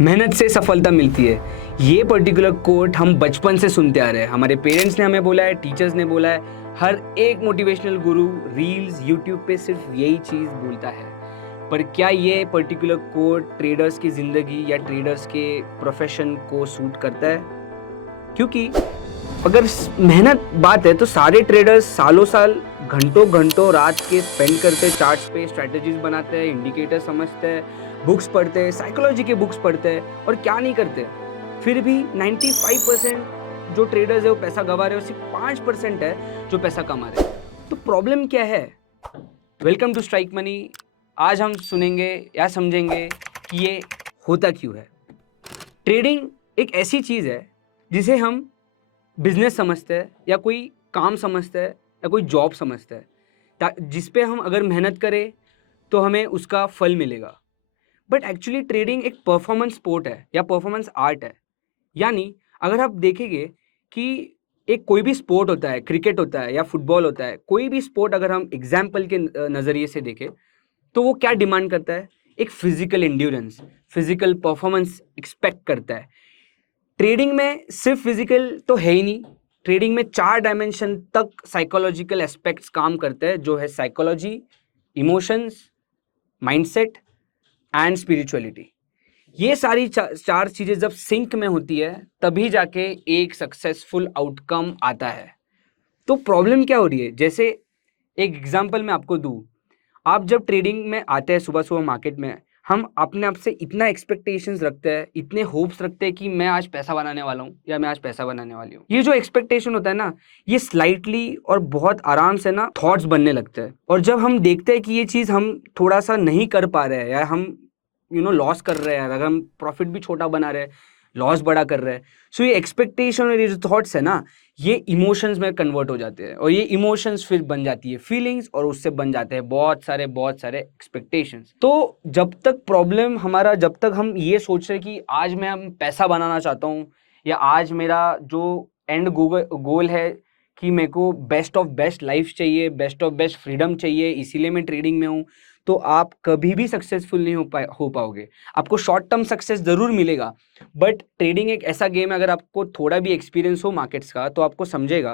मेहनत से सफलता मिलती है। ये पर्टिकुलर कोट हम बचपन से सुनते आ रहे हैं। हमारे पेरेंट्स ने हमें बोला है, टीचर्स ने बोला है, हर एक मोटिवेशनल गुरु रील्स यूट्यूब पे सिर्फ यही चीज़ बोलता है। पर क्या ये पर्टिकुलर कोट ट्रेडर्स की ज़िंदगी या ट्रेडर्स के प्रोफेशन को सूट करता है? क्योंकि अगर मेहनत बात है तो सारे ट्रेडर्स सालों साल घंटों घंटों रात के स्पेंड करते हैं, चार्ट्स पे स्ट्रैटेजीज बनाते हैं, इंडिकेटर समझते हैं, बुक्स पढ़ते हैं, साइकोलॉजी के बुक्स पढ़ते हैं और क्या नहीं करते। फिर भी 95% जो ट्रेडर्स है वो पैसा गवा रहे हैं और सिर्फ 5% है जो पैसा कमा रहे हैं। तो प्रॉब्लम क्या है? Welcome to strike money. आज हम सुनेंगे या समझेंगे कि ये होता क्यों है। ट्रेडिंग एक ऐसी चीज़ है जिसे हम बिजनेस समझते हैं या कोई काम समझते हैं या कोई जॉब समझते हैं, जिस पे हम अगर मेहनत करें तो हमें उसका फल मिलेगा। बट एक्चुअली ट्रेडिंग एक परफॉर्मेंस स्पोर्ट है या परफॉर्मेंस आर्ट है। यानी अगर आप देखेंगे कि एक कोई भी स्पोर्ट होता है, क्रिकेट होता है या फुटबॉल होता है, कोई भी स्पोर्ट अगर हम एग्जाम्पल के नज़रिए से देखें तो वो क्या डिमांड करता है? एक physical endurance, physical performance expect करता है। ट्रेडिंग में सिर्फ फिजिकल तो है ही नहीं। ट्रेडिंग में 4 डायमेंशन तक साइकोलॉजिकल एस्पेक्ट्स काम करते हैं, जो है psychology, emotions, mindset and spirituality. ये सारी चार चीजें जब सिंक में होती है तभी जाके एक सक्सेसफुल आउटकम आता है। तो प्रॉब्लम क्या हो रही है? जैसे एक एग्जांपल मैं आपको दूं। आप जब ट्रेडिंग में आते हैं सुबह सुबह मार्केट में, हम अपने आप से इतना एक्सपेक्टेशंस रखते हैं, इतने होप्स रखते हैं कि मैं आज पैसा बनाने वाला हूँ या मैं आज पैसा बनाने वाली हूँ। ये जो एक्सपेक्टेशन होता है ना, ये स्लाइटली और बहुत आराम से ना थॉट्स बनने लगते हैं। और जब हम देखते हैं कि ये चीज़ हम थोड़ा सा नहीं कर पा रहे हैं या हम लॉस कर रहे हैं, अगर हम प्रॉफिट भी छोटा बना रहे हैं, लॉस बड़ा कर रहे हैं, सो ये एक्सपेक्टेशन और ये जो थॉट्स है ना, ये इमोशंस में कन्वर्ट हो जाते हैं और ये इमोशंस फिर बन जाती है फीलिंग्स और उससे बन जाते हैं बहुत सारे एक्सपेक्टेशंस। तो जब तक हम ये सोच रहे हैं कि आज मैं हम पैसा बनाना चाहता हूँ या आज मेरा जो एंड गोल है कि मेरे को बेस्ट ऑफ बेस्ट लाइफ चाहिए, बेस्ट ऑफ बेस्ट फ्रीडम चाहिए, इसीलिए मैं ट्रेडिंग में हूँ, तो आप कभी भी सक्सेसफुल नहीं हो पाओगे। आपको शॉर्ट टर्म सक्सेस ज़रूर मिलेगा, बट ट्रेडिंग एक ऐसा गेम है, अगर आपको थोड़ा भी एक्सपीरियंस हो मार्केट्स का तो आपको समझेगा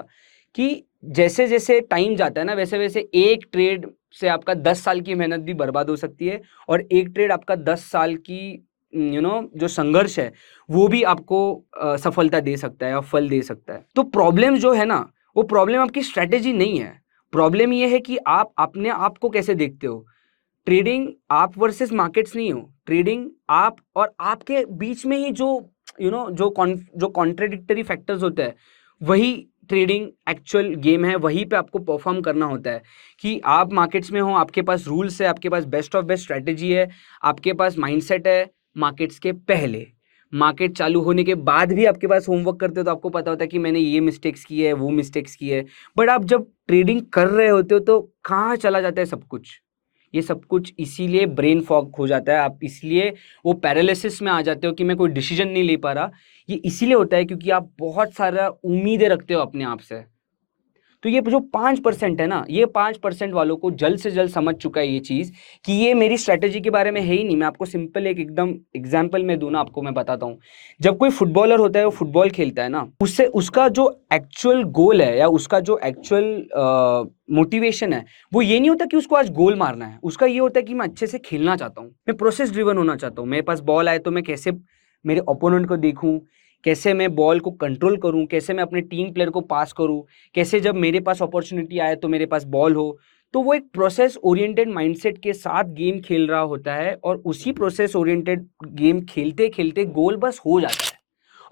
कि जैसे जैसे टाइम जाता है ना, वैसे वैसे एक ट्रेड से आपका 10 साल की मेहनत भी बर्बाद हो सकती है और एक ट्रेड आपका 10 साल की जो संघर्ष है वो भी आपको सफलता दे सकता है और फल दे सकता है। तो प्रॉब्लम जो है ना, वो प्रॉब्लम आपकी स्ट्रेटेजी नहीं है। प्रॉब्लम ये है कि आप अपने आप को कैसे देखते हो। ट्रेडिंग आप वर्सेस मार्केट्स नहीं हो। ट्रेडिंग आप और आपके बीच में ही जो जो कॉन्ट्राडिक्टरी फैक्टर्स होते हैं, वही ट्रेडिंग एक्चुअल गेम है। वहीं पे आपको परफॉर्म करना होता है कि आप मार्केट्स में हो, आपके पास रूल्स है, आपके पास बेस्ट ऑफ बेस्ट स्ट्रेटेजी है, आपके पास माइंडसेट है। मार्केट्स के पहले, मार्केट चालू होने के बाद भी आपके पास होमवर्क करते हो तो आपको पता होता है कि मैंने ये मिस्टेक्स की है, वो मिस्टेक्स की है। बट आप जब ट्रेडिंग कर रहे होते हो तो कहाँ चला जाता है सब कुछ? ये सब कुछ इसीलिए ब्रेन फॉग हो जाता है। आप इसलिए वो पैरालिसिस में आ जाते हो कि मैं कोई डिसीजन नहीं ले पा रहा। ये इसीलिए होता है क्योंकि आप बहुत सारा उम्मीदें रखते हो अपने आप से। तो ये जो 5% है ना, ये 5% वालों को जल्द से जल्द समझ चुका है ये चीज़ कि ये मेरी स्ट्रैटेजी के बारे में है ही नहीं। मैं आपको सिंपल एक एकदम एग्जांपल में दूँ ना, आपको मैं बताता हूँ। जब कोई फुटबॉलर होता है, वो फुटबॉल खेलता है ना, उससे उसका जो एक्चुअल गोल है या उसका जो एक्चुअल मोटिवेशन है, वो ये नहीं होता कि उसको आज गोल मारना है। उसका ये होता है कि मैं अच्छे से खेलना चाहता हूँ, मैं प्रोसेस ड्रिवन होना चाहता हूँ। मेरे पास बॉल आए तो मैं कैसे मेरे ओपोनेंट को देखूँ, कैसे मैं बॉल को कंट्रोल करूँ, कैसे मैं अपने टीम प्लेयर को पास करूँ, कैसे जब मेरे पास अपॉर्चुनिटी आए तो मेरे पास बॉल हो। तो वो एक प्रोसेस ओरिएंटेड माइंडसेट के साथ गेम खेल रहा होता है और उसी प्रोसेस ओरिएंटेड गेम खेलते-खेलते गोल बस हो जाता है।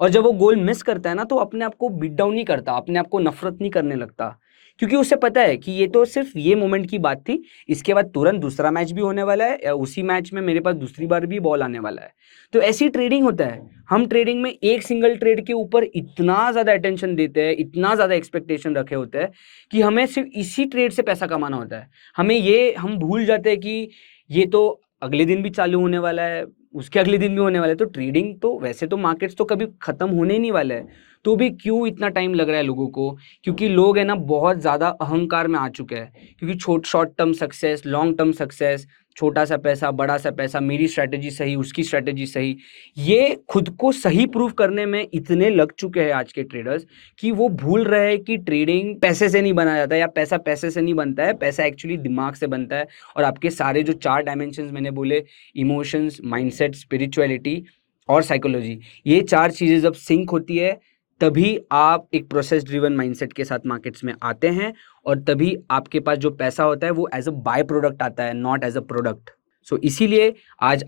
और जब वो गोल मिस करता है ना, तो अपने आप को बीट डाउन नहीं करता, अपने आप को नफ़रत नहीं करने लगता। क्योंकि उसे पता है कि ये तो सिर्फ़ ये मोमेंट की बात थी, इसके बाद तुरंत दूसरा मैच भी होने वाला है या उसी मैच में मेरे पास दूसरी बार भी बॉल आने वाला है। तो ऐसी ट्रेडिंग होता है। हम ट्रेडिंग में एक सिंगल ट्रेड के ऊपर इतना ज़्यादा अटेंशन देते हैं, इतना ज़्यादा एक्सपेक्टेशन रखे होते हैं कि हमें सिर्फ़ इसी ट्रेड से पैसा कमाना होता है। हम भूल जाते हैं कि ये तो अगले दिन भी चालू होने वाला है, उसके अगले दिन भी होने वाला है। तो ट्रेडिंग तो वैसे तो मार्केट्स तो कभी ख़त्म होने ही नहीं वाला है। तो भी क्यों इतना टाइम लग रहा है लोगों को? क्योंकि लोग है ना बहुत ज़्यादा अहंकार में आ चुके हैं। क्योंकि short term success, long term success, छोटा सा पैसा, बड़ा सा पैसा, मेरी स्ट्रैटेजी सही, उसकी स्ट्रैटेजी सही, ये खुद को सही प्रूव करने में इतने लग चुके हैं आज के ट्रेडर्स कि वो भूल रहे हैं कि ट्रेडिंग पैसे से नहीं बनाया जाता, या पैसा पैसे से नहीं बनता है, पैसा एक्चुअली दिमाग से बनता है। और आपके सारे जो 4 डायमेंशंस मैंने बोले, इमोशंस, माइंडसेट, स्पिरिचुअलिटी और साइकोलॉजी, ये 4 चीज़ें जब सिंक होती है तभी आप एक प्रोसेस ड्रिवन माइंडसेट के साथ मार्केट्स में आते हैं, और तभी आपके पास जो पैसा होता है वो एज अ बाय प्रोडक्ट आता है, नॉट एज अ प्रोडक्ट। सो इसीलिए आज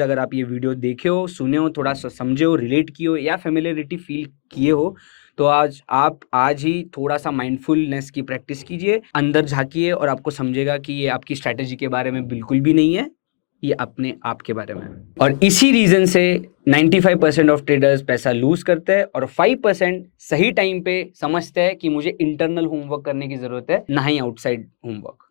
अगर आप ये वीडियो देखे हो, सुने हो, थोड़ा सा समझे हो, रिलेट किए हो या फेमिलियरिटी फील किए हो, तो आज ही थोड़ा सा माइंडफुलनेस की प्रैक्टिस कीजिए, अंदर झांकिए और आपको समझेगा कि ये आपकी स्ट्रैटेजी के बारे में बिल्कुल भी नहीं है, ये अपने आप के बारे में। और इसी रीजन से 95% ऑफ ट्रेडर्स पैसा लूज करते हैं और 5% सही टाइम पे समझते हैं कि मुझे इंटरनल होमवर्क करने की जरूरत है, ना ही आउटसाइड होमवर्क।